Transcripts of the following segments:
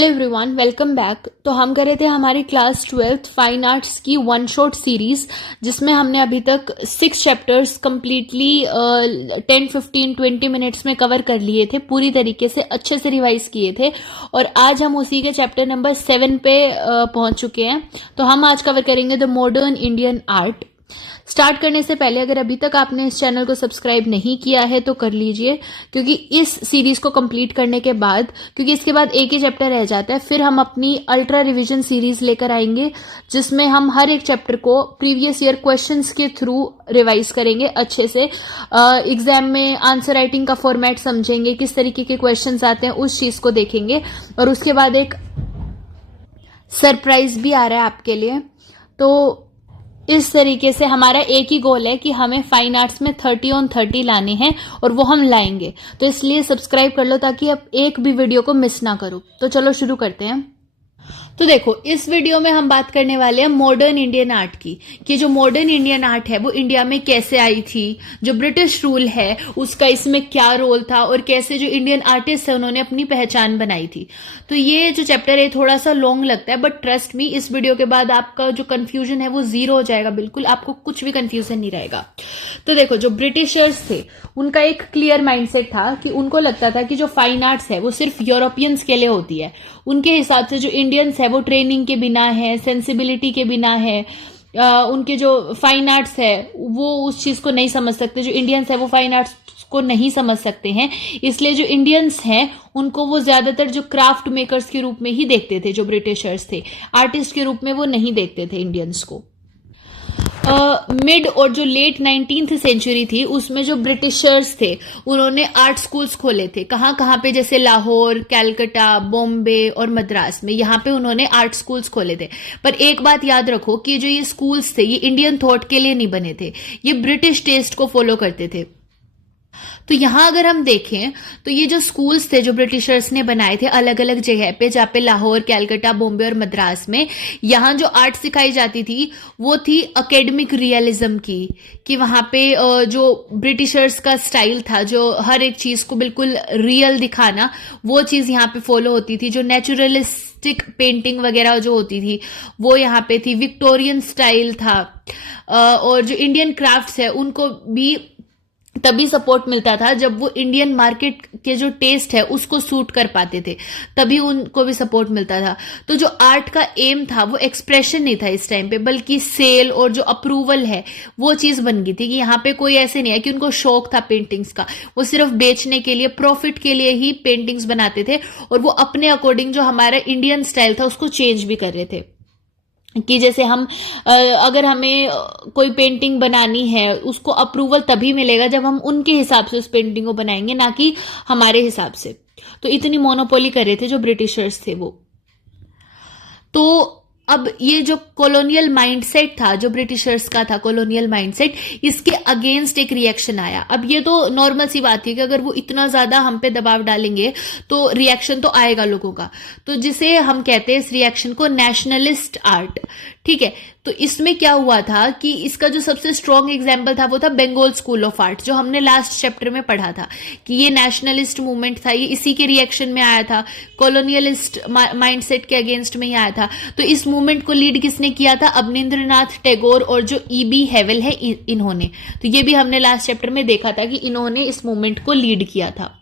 Hello everyone, welcome back. तो हम कर रहे थे हमारी क्लास 12th फाइन आर्ट्स की वन शॉट सीरीज, जिसमें हमने अभी तक 6 चैप्टर्स कंप्लीटली 10-15-20 मिनट्स में कवर कर लिए थे, पूरी तरीके से अच्छे से रिवाइज किए थे। और आज हम उसी के चैप्टर नंबर 7 पे पहुंच चुके हैं। तो हम आज कवर करेंगे the modern Indian art. Start करने से पहले अगर अभी तक आपने इस चैनल को सब्सक्राइब नहीं किया है तो कर लीजिए, क्योंकि इस सीरीज को कंप्लीट करने के बाद, क्योंकि इसके बाद एक ही चैप्टर रह जाता है, फिर हम अपनी अल्ट्रा रिवीजन सीरीज लेकर आएंगे, जिसमें हम हर एक चैप्टर को प्रीवियस ईयर क्वेश्चंस के थ्रू रिवाइज करेंगे अच्छे से। एग्जाम में आंसर राइटिंग का फॉर्मेट समझेंगे, किस तरीके के क्वेश्चंस आते हैं उस चीज को देखेंगे। और उसके बाद एक सरप्राइज भी आ रहा है आपके लिए। तो इस तरीके से हमारा एक ही गोल है कि हमें फाइन आर्ट्स में 30 on 30 लाने हैं, और वो हम लाएंगे। तो इसलिए सब्सक्राइब कर लो ताकि आप एक भी वीडियो को मिस ना करो। तो चलो शुरू करते हैं। तो देखो, इस वीडियो में हम बात करने वाले हैं मॉडर्न इंडियन आर्ट की, कि जो मॉडर्न इंडियन आर्ट है वो इंडिया में कैसे आई थी, जो ब्रिटिश रूल है उसका इसमें क्या रोल था, और कैसे जो इंडियन आर्टिस्ट है उन्होंने अपनी पहचान बनाई थी। तो ये जो चैप्टर है थोड़ा सा लॉन्ग लगता है, बट ट्रस्ट मी, इस वीडियो के बाद आपका जो कंफ्यूजन है वो जीरो हो जाएगा, बिल्कुल आपको कुछ भी कंफ्यूजन नहीं रहेगा। तो देखो, जो ब्रिटिशर्स थे उनका एक क्लियर माइंडसेट था कि उनको लगता था कि जो फाइन आर्ट्स है वो सिर्फ यूरोपियंस के लिए होती है। उनके हिसाब से जो इंडियंस है वो ट्रेनिंग के बिना है, सेंसिबिलिटी के बिना है, उनके जो फाइन आर्ट्स है वो उस चीज को नहीं समझ सकते, जो इंडियंस है वो फाइन आर्ट्स को नहीं समझ सकते हैं। इसलिए जो इंडियंस हैं उनको वो ज्यादातर जो क्राफ्ट मेकर्स के रूप में ही देखते थे, जो ब्रिटिशर्स थे आर्टिस्ट के रूप में वो नहीं देखते थे इंडियंस को। मिड और जो लेट 19th सेंचुरी थी उसमें जो ब्रिटिशर्स थे उन्होंने आर्ट स्कूल्स खोले थे। कहाँ कहाँ पे, जैसे लाहौर, कैलकाटा, बॉम्बे और मद्रास में, यहाँ पे उन्होंने आर्ट स्कूल्स खोले थे। पर एक बात याद रखो कि जो ये स्कूल्स थे ये इंडियन थॉट के लिए नहीं बने थे, ये ब्रिटिश टेस्ट को फॉलो करते थे। तो यहां अगर हम देखें तो ये जो स्कूल्स थे जो ब्रिटिशर्स ने बनाए थे अलग अलग जगह पे, जहाँ पे लाहौर, कैलकाटा, बॉम्बे और मद्रास में, यहां जो आर्ट सिखाई जाती थी वो थी एकेडमिक रियलिज्म की, कि वहां पे जो ब्रिटिशर्स का स्टाइल था, जो हर एक चीज को बिल्कुल रियल दिखाना, वो चीज यहाँ पे फॉलो होती थी। जो नेचुरलिस्टिक पेंटिंग वगैरह जो होती थी वो यहाँ पे थी, विक्टोरियन स्टाइल था। और जो इंडियन क्राफ्ट्स है उनको भी तभी सपोर्ट मिलता था जब वो इंडियन मार्केट के जो टेस्ट है उसको सूट कर पाते थे, तभी उनको भी सपोर्ट मिलता था। तो जो आर्ट का एम था वो एक्सप्रेशन नहीं था इस टाइम पे, बल्कि सेल और जो अप्रूवल है वो चीज बन गई थी, कि यहाँ पे कोई ऐसे नहीं है कि उनको शौक था पेंटिंग्स का, वो सिर्फ बेचने के लिए, प्रॉफिट के लिए ही पेंटिंग्स बनाते थे, और वो अपने अकॉर्डिंग जो हमारा इंडियन स्टाइल था उसको चेंज भी कर रहे थे। कि जैसे हम अगर हमें कोई पेंटिंग बनानी है उसको अप्रूवल तभी मिलेगा जब हम उनके हिसाब से उस पेंटिंग को बनाएंगे, ना कि हमारे हिसाब से। तो इतनी मोनोपोली कर रहे थे जो ब्रिटिशर्स थे वो। तो अब ये जो कॉलोनियल माइंडसेट था, जो ब्रिटिशर्स का था कॉलोनियल माइंडसेट, इसके अगेंस्ट एक रिएक्शन आया। अब ये तो नॉर्मल सी बात है कि अगर वो इतना ज्यादा हम पे दबाव डालेंगे तो रिएक्शन तो आएगा लोगों का। तो जिसे हम कहते हैं इस रिएक्शन को नेशनलिस्ट आर्ट, ठीक है। तो इसमें क्या हुआ था कि इसका जो सबसे स्ट्रॉन्ग एग्जाम्पल था वो था बंगाल स्कूल ऑफ आर्ट, जो हमने लास्ट चैप्टर में पढ़ा था, कि ये नेशनलिस्ट मूवमेंट था, ये इसी के रिएक्शन में आया था, कॉलोनियलिस्ट माइंडसेट के अगेंस्ट में ही आया था। तो इस मूवमेंट को लीड किसने किया था? अवनींद्रनाथ टैगोर और जो E.B. हैवेल है इन्होंने। तो ये भी हमने लास्ट चैप्टर में देखा था कि इन्होंने इस मूवमेंट को लीड किया था।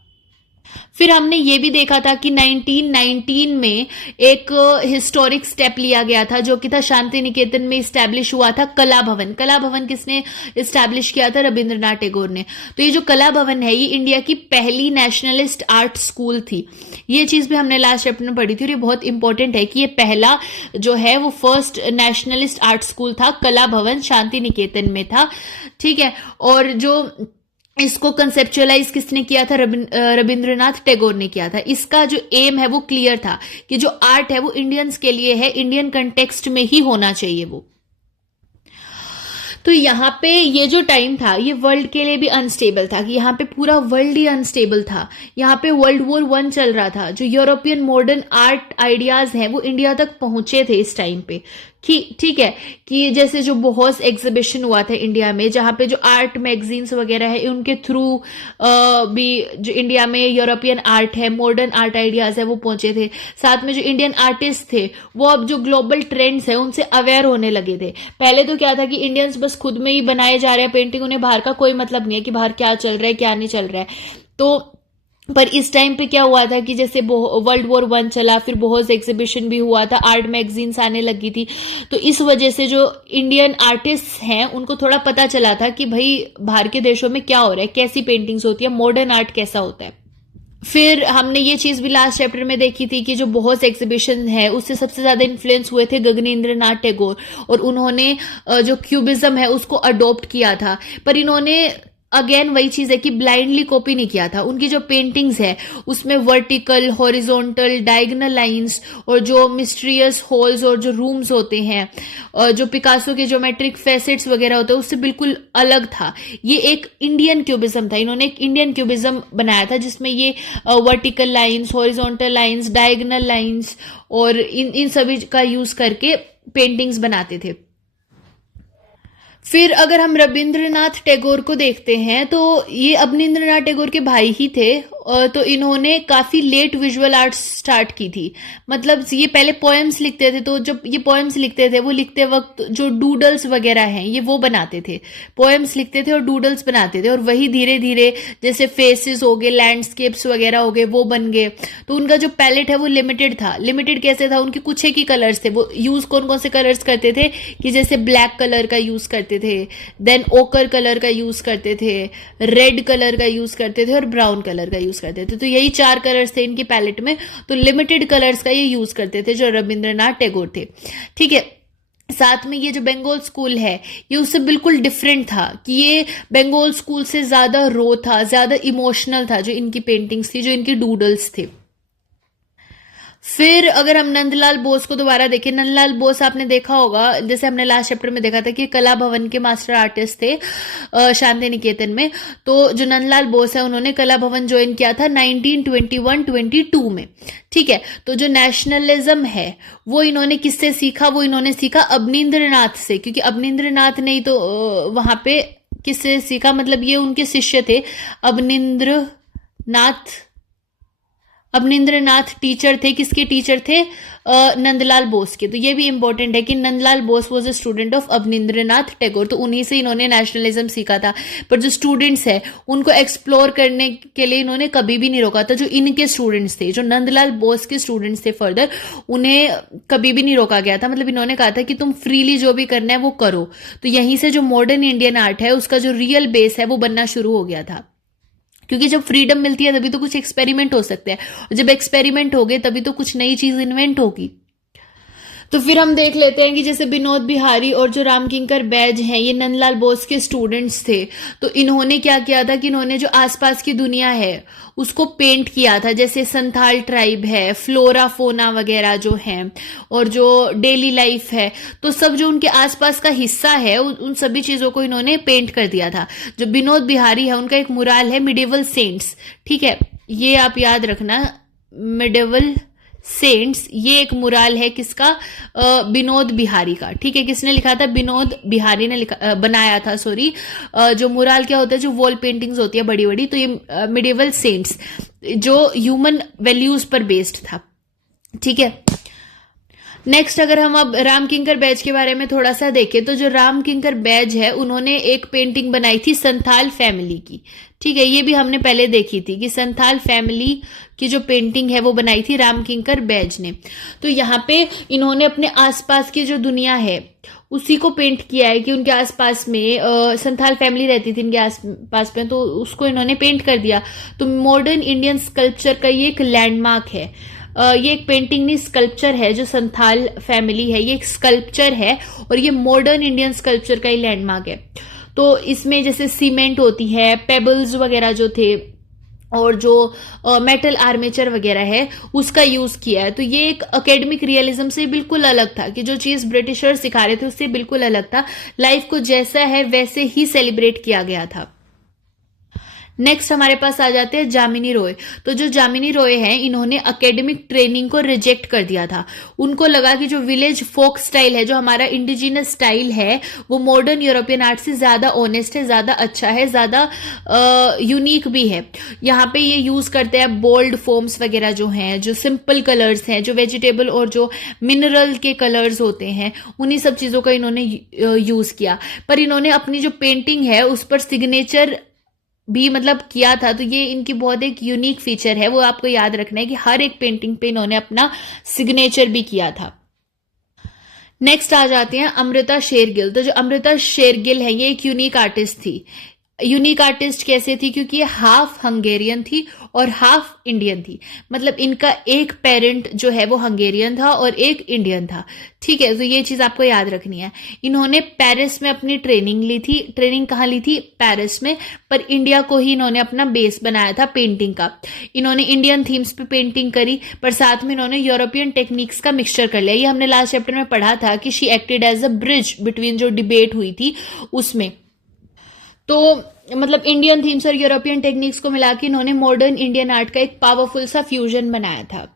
फिर हमने ये भी देखा था कि 1919 में एक हिस्टोरिक स्टेप लिया गया था, जो कि था शांति निकेतन में इस्टेब्लिश हुआ था कला भवन। कला भवन किसने इस्टेब्लिश किया था? रविंद्रनाथ टैगोर ने। तो ये जो कला भवन है ये इंडिया की पहली नेशनलिस्ट आर्ट स्कूल थी। ये चीज भी हमने लास्ट चैप्टर में पढ़ी थी, और ये बहुत इंपॉर्टेंट है कि ये पहला जो है वो फर्स्ट नेशनलिस्ट आर्ट स्कूल था, कला भवन शांति निकेतन में था, ठीक है। और जो इसको कंसेप्चुअलाइज किसने किया था? रविंद्रनाथ टैगोर ने किया था। इसका जो एम है वो क्लियर था कि जो आर्ट है वो इंडियंस के लिए है, इंडियन कंटेक्स्ट में ही होना चाहिए वो। तो यहाँ पे ये जो टाइम था ये वर्ल्ड के लिए भी अनस्टेबल था, कि यहाँ पे पूरा वर्ल्ड ही अनस्टेबल था। यहाँ पे वर्ल्ड वॉर 1 चल रहा था। जो यूरोपियन मॉडर्न आर्ट आइडियाज हैं वो इंडिया तक पहुंचे थे इस टाइम पे, ठीक है, कि जैसे जो बहुत एग्जीबिशन हुआ था इंडिया में, जहां पे जो आर्ट मैगजीन्स वगैरह है उनके थ्रू भी जो इंडिया में यूरोपियन आर्ट है, मॉडर्न आर्ट आइडियाज है, वो पहुंचे थे। साथ में जो इंडियन आर्टिस्ट थे वो अब जो ग्लोबल ट्रेंड्स है उनसे अवेयर होने लगे थे। पहले तो क्या था कि इंडियंस बस खुद में ही बनाए जा रहे हैं पेंटिंग, उन्हें बाहर का कोई मतलब नहीं है कि बाहर क्या चल रहा है क्या नहीं चल रहा है। तो पर इस टाइम पे क्या हुआ था कि जैसे वर्ल्ड वॉर 1 चला, फिर बहुत एग्जीबिशन भी हुआ था, आर्ट मैगजीन्स आने लगी थी, तो इस वजह से जो इंडियन आर्टिस्ट हैं उनको थोड़ा पता चला था कि भाई बाहर के देशों में क्या हो रहा है, कैसी पेंटिंग्स होती है, मॉडर्न आर्ट कैसा होता है। फिर हमने ये चीज भी लास्ट चैप्टर में देखी थी कि जो बहुत एग्जीबिशन है उससे सबसे ज्यादा इन्फ्लुएंस हुए थे गगनेंद्र नाथ टैगोर, और उन्होंने जो क्यूबिज्म है उसको अडॉप्ट किया था। पर इन्होंने अगेन वही चीज है कि ब्लाइंडली कॉपी नहीं किया था। उनकी जो पेंटिंग्स है उसमें वर्टिकल, हॉरिजॉन्टल, डायगोनल लाइंस और जो मिस्ट्रियस होल्स और जो रूम्स होते हैं, और जो पिकासो के ज्योमेट्रिक फेसेट्स वगैरह होते हैं उससे बिल्कुल अलग था। ये एक इंडियन क्यूबिज्म था, इन्होंने एक इंडियन क्यूबिज्म बनाया था जिसमें ये vertical lines, horizontal lines, diagonal lines और इन सभी का यूज करके पेंटिंग्स बनाते थे। फिर अगर हम रविंद्रनाथ टैगोर को देखते हैं तो ये अवनींद्रनाथ टैगोर के भाई ही थे, तो इन्होंने काफी लेट विजुअल आर्ट्स स्टार्ट की थी। मतलब ये पहले पोएम्स लिखते थे, तो जब ये पोएम्स लिखते थे वो लिखते वक्त जो डूडल्स वगैरह हैं ये वो बनाते थे, पोएम्स लिखते थे और डूडल्स बनाते थे, और वही धीरे धीरे जैसे फेसेस हो गए, लैंडस्केप्स वगैरह हो गए, वो बन गए। तो उनका जो पैलेट है वो लिमिटेड था। लिमिटेड कैसे था, उनके कुछ एक ही कलर्स थे। वो यूज कौन कौन से कलर्स करते थे कि जैसे ब्लैक कलर का यूज करते थे, देन ओकर कलर का यूज करते थे, रेड कलर का यूज करते थे और ब्राउन कलर का यूज करते थे। तो यही 4 कलर्स थे इनकी पैलेट में। तो लिमिटेड कलर्स का ये यूज करते थे जो रविंद्रनाथ टैगोर थे। ठीक है, साथ में ये जो बंगाल स्कूल है ये उससे बिल्कुल डिफरेंट था कि ये बंगाल स्कूल से ज्यादा रो था, ज्यादा इमोशनल था जो इनकी पेंटिंग्स थी, जो इनके डूडल्स थे। फिर अगर हम नंदलाल बोस को दोबारा देखें, नंदलाल बोस आपने देखा होगा, जैसे हमने लास्ट चैप्टर में देखा था कि कला भवन के मास्टर आर्टिस्ट थे शांति निकेतन में। तो जो नंदलाल बोस है उन्होंने कला भवन ज्वाइन किया था 1921-22 में। ठीक है, तो जो नेशनलिज्म है वो इन्होंने किससे सीखा, वो इन्होंने सीखा अवनींद्रनाथ से, क्योंकि अवनींद्रनाथ ने ही तो वहां पे किससे सीखा, मतलब ये उनके शिष्य थे। अवनींद्रनाथ टीचर थे, किसके टीचर थे, नंदलाल बोस के। तो ये भी इंपॉर्टेंट है कि Nandlal Bose was a student of Abanindranath Tagore, तो उन्हीं से इन्होंने नेशनलिज्म सीखा था। पर जो स्टूडेंट्स है उनको एक्सप्लोर करने के लिए इन्होंने कभी भी नहीं रोका था। जो इनके स्टूडेंट्स थे, जो नंदलाल बोस के स्टूडेंट्स थे फर्दर, उन्हें कभी भी नहीं रोका गया था। मतलब इन्होंने कहा था कि तुम फ्रीली जो भी करना है वो करो। तो यहीं से जो मॉडर्न इंडियन आर्ट है उसका जो रियल बेस है वो बनना शुरू हो गया था, क्योंकि जब फ्रीडम मिलती है तभी तो कुछ एक्सपेरिमेंट हो सकते हैं, और जब एक्सपेरिमेंट हो गए तभी तो कुछ नई चीज इन्वेंट होगी। तो फिर हम देख लेते हैं कि जैसे विनोद बिहारी और जो रामकिंकर बैज हैं ये नंदलाल बोस के स्टूडेंट्स थे। तो इन्होंने क्या किया था कि इन्होंने जो आसपास की दुनिया है उसको पेंट किया था, जैसे संथाल ट्राइब है, फ्लोरा फोना वगैरह जो है, और जो डेली लाइफ है, तो सब जो उनके आसपास का हिस्सा है उन सभी चीजों को इन्होंने पेंट कर दिया था। जो विनोद बिहारी है उनका एक मुराल है मिडिवल सेंट्स। ठीक है, ये आप याद रखना, मिडिवल सेंट्स, ये एक मुराल है किसका, विनोद बिहारी का। ठीक है, किसने लिखा था, विनोद बिहारी ने लिखा, बनाया था, सॉरी। जो मुराल क्या होता है, जो वॉल पेंटिंग्स होती है बड़ी बड़ी, तो ये मिडिवल सेंट्स जो ह्यूमन वैल्यूज पर बेस्ड था। ठीक है, नेक्स्ट अगर हम अब रामकिंकर बैज के बारे में थोड़ा सा देखें, तो जो रामकिंकर बैज है उन्होंने एक पेंटिंग बनाई थी संथाल फैमिली की। ठीक है, ये भी हमने पहले देखी थी कि संथाल फैमिली की जो पेंटिंग है वो बनाई थी रामकिंकर बैज ने। तो यहाँ पे इन्होंने अपने आसपास की जो दुनिया है उसी को पेंट किया है कि उनके आसपास में संथाल फैमिली रहती थी इनके आसपास में, तो उसको इन्होंने पेंट कर दिया। तो मॉडर्न इंडियन स्कल्पचर का ये एक लैंडमार्क है। ये एक पेंटिंग नहीं, स्कल्पचर है। जो संथाल फैमिली है ये एक स्कल्पचर है और ये मॉडर्न इंडियन स्कल्पचर का ही लैंडमार्क है। तो इसमें जैसे सीमेंट होती है, पेबल्स वगैरह जो थे, और जो मेटल आर्मेचर वगैरह है उसका यूज किया है। तो ये एक एकेडमिक रियलिज्म से बिल्कुल अलग था कि जो चीज ब्रिटिशर सिखा रहे थे उससे बिल्कुल अलग था। लाइफ को जैसा है वैसे ही सेलिब्रेट किया गया था। नेक्स्ट हमारे पास आ जाते हैं जामिनी रॉय। तो जो जामिनी रॉय हैं, इन्होंने एकेडमिक ट्रेनिंग को रिजेक्ट कर दिया था। उनको लगा कि जो विलेज फोक स्टाइल है, जो हमारा इंडिजिनस स्टाइल है, वो मॉडर्न यूरोपियन आर्ट से ज्यादा ऑनेस्ट है, ज्यादा अच्छा है, ज्यादा यूनिक भी है। यहाँ पे ये यूज करते हैं बोल्ड फॉर्म्स वगैरह जो हैं, जो सिंपल कलर्स हैं, जो वेजिटेबल और जो मिनरल के कलर्स होते हैं, उन्हीं सब चीजों का इन्होंने यूज किया। पर इन्होंने अपनी जो पेंटिंग है उस पर सिग्नेचर भी मतलब किया था। तो ये इनकी बहुत एक यूनिक फीचर है, वो आपको याद रखना है कि हर एक पेंटिंग पे इन्होंने अपना सिग्नेचर भी किया था। नेक्स्ट आ जाते हैं अमृता शेरगिल। तो जो अमृता शेरगिल है, ये एक यूनिक आर्टिस्ट थी। यूनिक आर्टिस्ट कैसे थी? क्योंकि ये हाफ हंगेरियन थी और हाफ इंडियन थी। मतलब इनका एक पेरेंट जो है वो हंगेरियन था और एक इंडियन था। ठीक है, तो ये चीज आपको याद रखनी है। इन्होंने पेरिस में अपनी ट्रेनिंग ली थी। ट्रेनिंग कहाँ ली थी? पेरिस में। पर इंडिया को ही इन्होंने अपना बेस बनाया था पेंटिंग का। इन्होंने इंडियन थीम्स पे पेंटिंग करी, पर साथ में इन्होंने यूरोपियन टेक्निक्स का मिक्सचर कर लिया। ये हमने लास्ट चैप्टर में पढ़ा था कि she acted as a bridge between, जो डिबेट हुई थी उसमें। तो मतलब इंडियन थीम्स और यूरोपियन टेक्निक्स को मिला के इन्होंने मॉडर्न इंडियन आर्ट का एक पावरफुल सा फ्यूजन बनाया था।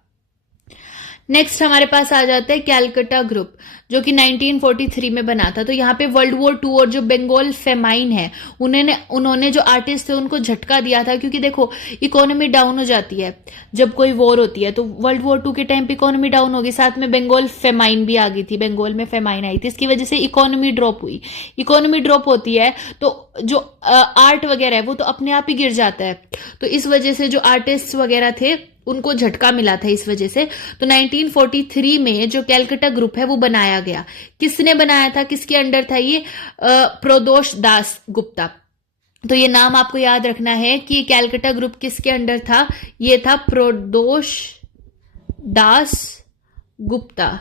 नेक्स्ट हमारे पास आ जाता है कैलकटा ग्रुप, जो कि 1943 में बना था। तो यहाँ पे वर्ल्ड वॉर 2 और जो बंगाल फेमाइन है, उन्होंने जो आर्टिस्ट थे उनको झटका दिया था। क्योंकि देखो, इकोनॉमी डाउन हो जाती है जब कोई वॉर होती है। तो वर्ल्ड वॉर 2 के टाइम पे इकोनॉमी डाउन होगी, साथ में बंगाल फेमाइन भी आ गई थी, बंगाल में फेमाइन आई थी। इसकी वजह से इकोनॉमी ड्रॉप हुई। इकोनॉमी ड्रॉप होती है तो जो आर्ट वगैरह है वो तो अपने आप ही गिर जाता है। तो इस वजह से जो आर्टिस्ट वगैरह थे उनको झटका मिला था इस वजह से। तो 1943 में जो कैलकटा ग्रुप है वो बनाया गया। किसने बनाया था? किसके अंडर था ये? प्रदोष दास गुप्ता। तो ये नाम आपको याद रखना है कि कैलकटा ग्रुप किसके अंडर था। ये था प्रदोष दास गुप्ता।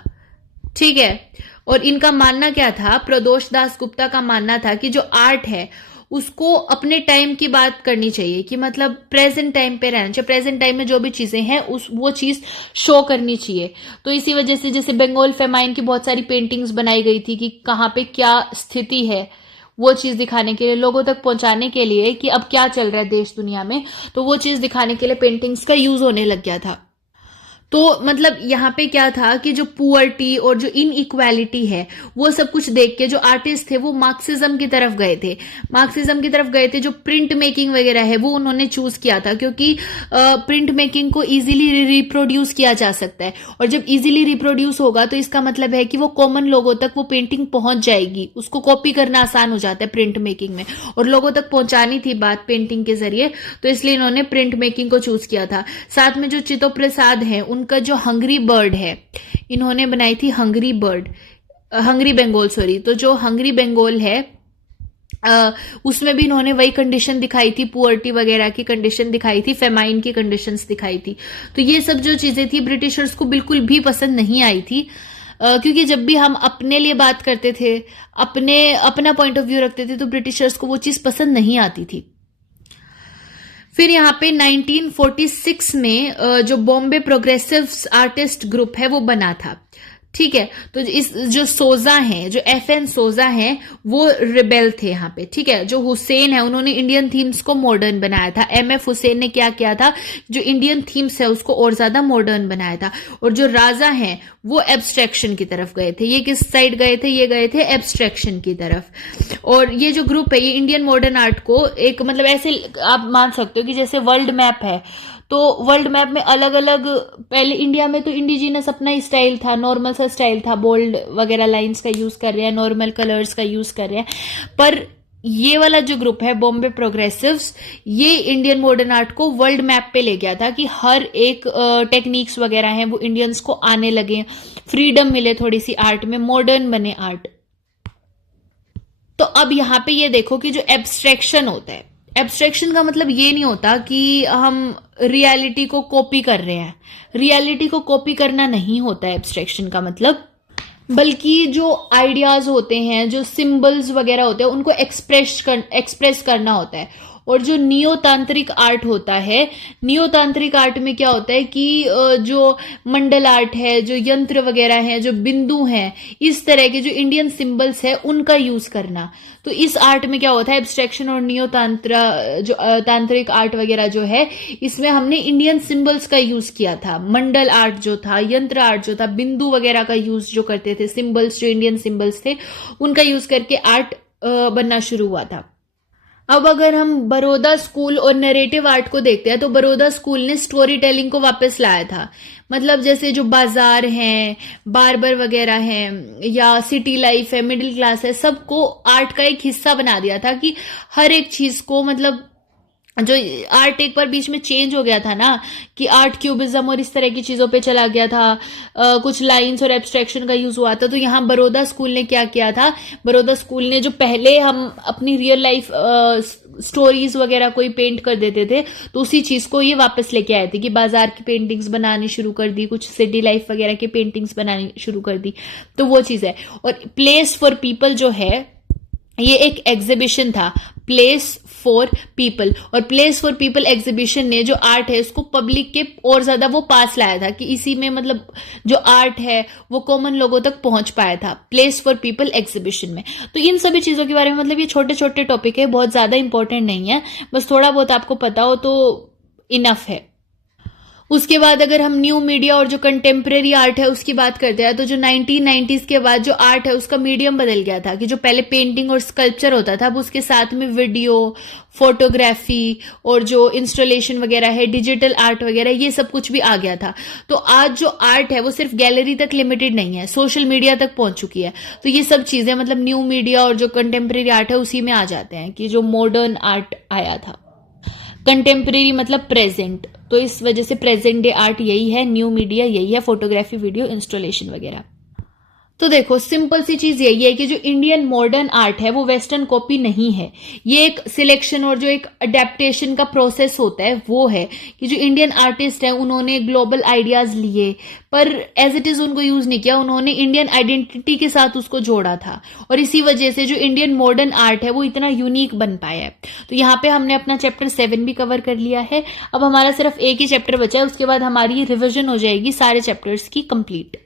ठीक है, और इनका मानना क्या था? प्रदोष दास गुप्ता का मानना था कि जो आर्ट है उसको अपने टाइम की बात करनी चाहिए, कि मतलब प्रेजेंट टाइम पे रहना चाहिए। प्रेजेंट टाइम में जो भी चीजें हैं वो चीज शो करनी चाहिए। तो इसी वजह से जैसे बंगाल फेमाइन की बहुत सारी पेंटिंग्स बनाई गई थी कि कहाँ पे क्या स्थिति है, वो चीज दिखाने के लिए, लोगों तक पहुंचाने के लिए कि अब क्या चल रहा है देश दुनिया में। तो वो चीज दिखाने के लिए पेंटिंग्स का यूज होने लग गया था। तो मतलब यहाँ पे क्या था कि जो पुअर्टी और जो इनइक्वालिटी है वो सब कुछ देख के जो आर्टिस्ट थे वो मार्क्सिज्म की तरफ गए थे। मार्क्सिज्म की तरफ गए थे। जो प्रिंट मेकिंग वगैरह है वो उन्होंने चूज किया था, क्योंकि प्रिंट मेकिंग को इजीली रिप्रोड्यूस किया जा सकता है। और जब इजीली रिप्रोड्यूस होगा तो इसका मतलब है कि वो कॉमन लोगों तक वो पेंटिंग पहुंच जाएगी। उसको कॉपी करना आसान हो जाता है प्रिंट मेकिंग में, और लोगों तक पहुंचानी थी बात पेंटिंग के जरिए। तो इसलिए इन्होंने प्रिंट मेकिंग को चूज किया था। साथ में जो चितो प्रसाद है, उनका जो हंगरी बर्ड है, इन्होंने बनाई थी हंगरी बंगाल, सॉरी। तो जो हंगरी बंगाल है उसमें भी इन्होंने वही कंडीशन दिखाई थी, पुअर्टी वगैरह की कंडीशन दिखाई थी, फेमाइन की कंडीशंस दिखाई थी। तो ये सब जो चीजें थी ब्रिटिशर्स को बिल्कुल भी पसंद नहीं आई थी। क्योंकि जब भी हम अपने लिए बात करते थे, अपना पॉइंट ऑफ व्यू रखते थे, तो ब्रिटिशर्स को वो चीज पसंद नहीं आती थी। फिर यहाँ पे 1946 में जो बॉम्बे प्रोग्रेसिव आर्टिस्ट ग्रुप है वो बना था। ठीक है, तो इस जो सोजा हैं, जो FN सोजा हैं, वो रिबेल थे यहाँ पे। ठीक है, जो हुसैन है उन्होंने इंडियन थीम्स को मॉडर्न बनाया था। MF हुसैन ने क्या किया था? जो इंडियन थीम्स है उसको और ज्यादा मॉडर्न बनाया था। और जो राजा हैं वो एब्स्ट्रैक्शन की तरफ गए थे। ये किस साइड गए थे? ये गए थे एब्स्ट्रैक्शन की तरफ। और ये जो ग्रुप है ये इंडियन मॉडर्न आर्ट को एक मतलब ऐसे आप मान सकते हो कि जैसे वर्ल्ड मैप है, तो वर्ल्ड मैप में अलग अलग, पहले इंडिया में तो इंडिजिनस अपना स्टाइल था, नॉर्मल सा स्टाइल था, बोल्ड वगैरह लाइंस का यूज कर रहे हैं, नॉर्मल कलर्स का यूज कर रहे हैं। पर ये वाला जो ग्रुप है बॉम्बे प्रोग्रेसिव्स, ये इंडियन मॉडर्न आर्ट को वर्ल्ड मैप पे ले गया था कि हर एक टेक्निक्स वगैरह हैं वो इंडियंस को आने लगे, फ्रीडम मिले थोड़ी सी आर्ट में, मॉडर्न बने आर्ट। तो अब यहाँ पे ये देखो कि जो एब्स्ट्रैक्शन होता है, एब्स्ट्रैक्शन का मतलब ये नहीं होता कि हम रियलिटी को कॉपी कर रहे हैं। रियलिटी को कॉपी करना नहीं होता है एब्स्ट्रैक्शन का मतलब, बल्कि जो आइडियाज होते हैं, जो सिंबल्स वगैरह होते हैं, उनको एक्सप्रेस करना होता है। और जो नियोतांत्रिक आर्ट होता है, नियोतांत्रिक आर्ट में क्या होता है कि जो मंडल आर्ट है, जो यंत्र वगैरह है, जो बिंदु हैं, इस तरह के जो इंडियन सिंबल्स है उनका यूज करना। तो इस आर्ट में क्या होता है, एब्स्ट्रैक्शन और जो तांत्रिक आर्ट वगैरह जो है, इसमें हमने इंडियन सिंबल्स का यूज किया था। मंडल आर्ट जो था, यंत्र आर्ट जो था, बिंदु वगैरह का यूज जो करते थे, सिंबल्स जो इंडियन सिंबल्स थे उनका यूज करके आर्ट बनना शुरू हुआ था। अब अगर हम बड़ौदा स्कूल और नरेटिव आर्ट को देखते हैं तो बड़ौदा स्कूल ने स्टोरी टेलिंग को वापस लाया था। मतलब जैसे जो बाजार हैं, बार्बर वगैरह हैं, या सिटी लाइफ है, मिडिल क्लास है, सबको आर्ट का एक हिस्सा बना दिया था कि हर एक चीज को, मतलब जो आर्ट एक बार बीच में चेंज हो गया था ना कि आर्ट क्यूबिज्म और इस तरह की चीजों पे चला गया था, कुछ लाइंस और एब्स्ट्रैक्शन का यूज हुआ था। तो यहाँ बड़ौदा स्कूल ने क्या किया था, बड़ौदा स्कूल ने जो पहले हम अपनी रियल लाइफ स्टोरीज वगैरह कोई पेंट कर देते थे, तो उसी चीज को ये वापस लेके आए थे कि बाजार की पेंटिंग्स बनानी शुरू कर दी, कुछ सिटी लाइफ वगैरह की पेंटिंग्स बनानी शुरू कर दी। तो वो चीज है। और प्लेस फॉर पीपल जो है, ये एक एग्जीबिशन था, प्लेस फॉर पीपल, और प्लेस फॉर पीपल एग्जीबिशन ने जो आर्ट है उसको पब्लिक के और ज्यादा वो पास लाया था कि इसी में मतलब जो आर्ट है वो कॉमन लोगों तक पहुंच पाया था प्लेस फॉर पीपल एग्जीबिशन में। तो इन सभी चीजों के बारे में, मतलब ये छोटे छोटे टॉपिक है, बहुत ज्यादा इंपॉर्टेंट नहीं है, बस थोड़ा बहुत आपको पता हो तो इनफ है। उसके बाद अगर हम न्यू मीडिया और जो कंटेम्प्रेरी आर्ट है उसकी बात करते हैं, तो जो 1990s के बाद जो आर्ट है उसका मीडियम बदल गया था कि जो पहले पेंटिंग और स्कल्पचर होता था, अब उसके साथ में वीडियो, फोटोग्राफी और जो इंस्टॉलेशन वगैरह है, डिजिटल आर्ट वगैरह, ये सब कुछ भी आ गया था। तो आज जो आर्ट है वो सिर्फ गैलरी तक लिमिटेड नहीं है, सोशल मीडिया तक पहुंच चुकी है। तो ये सब चीजें, मतलब न्यू मीडिया और जो कंटेम्प्रेरी आर्ट है उसी में आ जाते हैं कि जो मॉडर्न आर्ट आया था। कंटेम्प्रेरी मतलब प्रेजेंट, तो इस वजह से प्रेजेंट डे आर्ट यही है, न्यू मीडिया यही है, फोटोग्राफी, वीडियो, इंस्टॉलेशन वगैरह। तो देखो सिंपल सी चीज यही है कि जो इंडियन मॉडर्न आर्ट है वो वेस्टर्न कॉपी नहीं है, ये एक सिलेक्शन और जो एक अडेप्टेशन का प्रोसेस होता है वो है कि जो इंडियन आर्टिस्ट है उन्होंने ग्लोबल आइडियाज लिए पर एज इट इज उनको यूज नहीं किया, उन्होंने इंडियन आइडेंटिटी के साथ उसको जोड़ा था, और इसी वजह से जो इंडियन मॉडर्न आर्ट है वो इतना यूनिक बन पाया है। तो यहाँ पे हमने अपना चैप्टर 7 भी कवर कर लिया है। अब हमारा सिर्फ एक ही चैप्टर बचा है, उसके बाद हमारी रिविजन हो जाएगी सारे चैप्टर्स की कंप्लीट।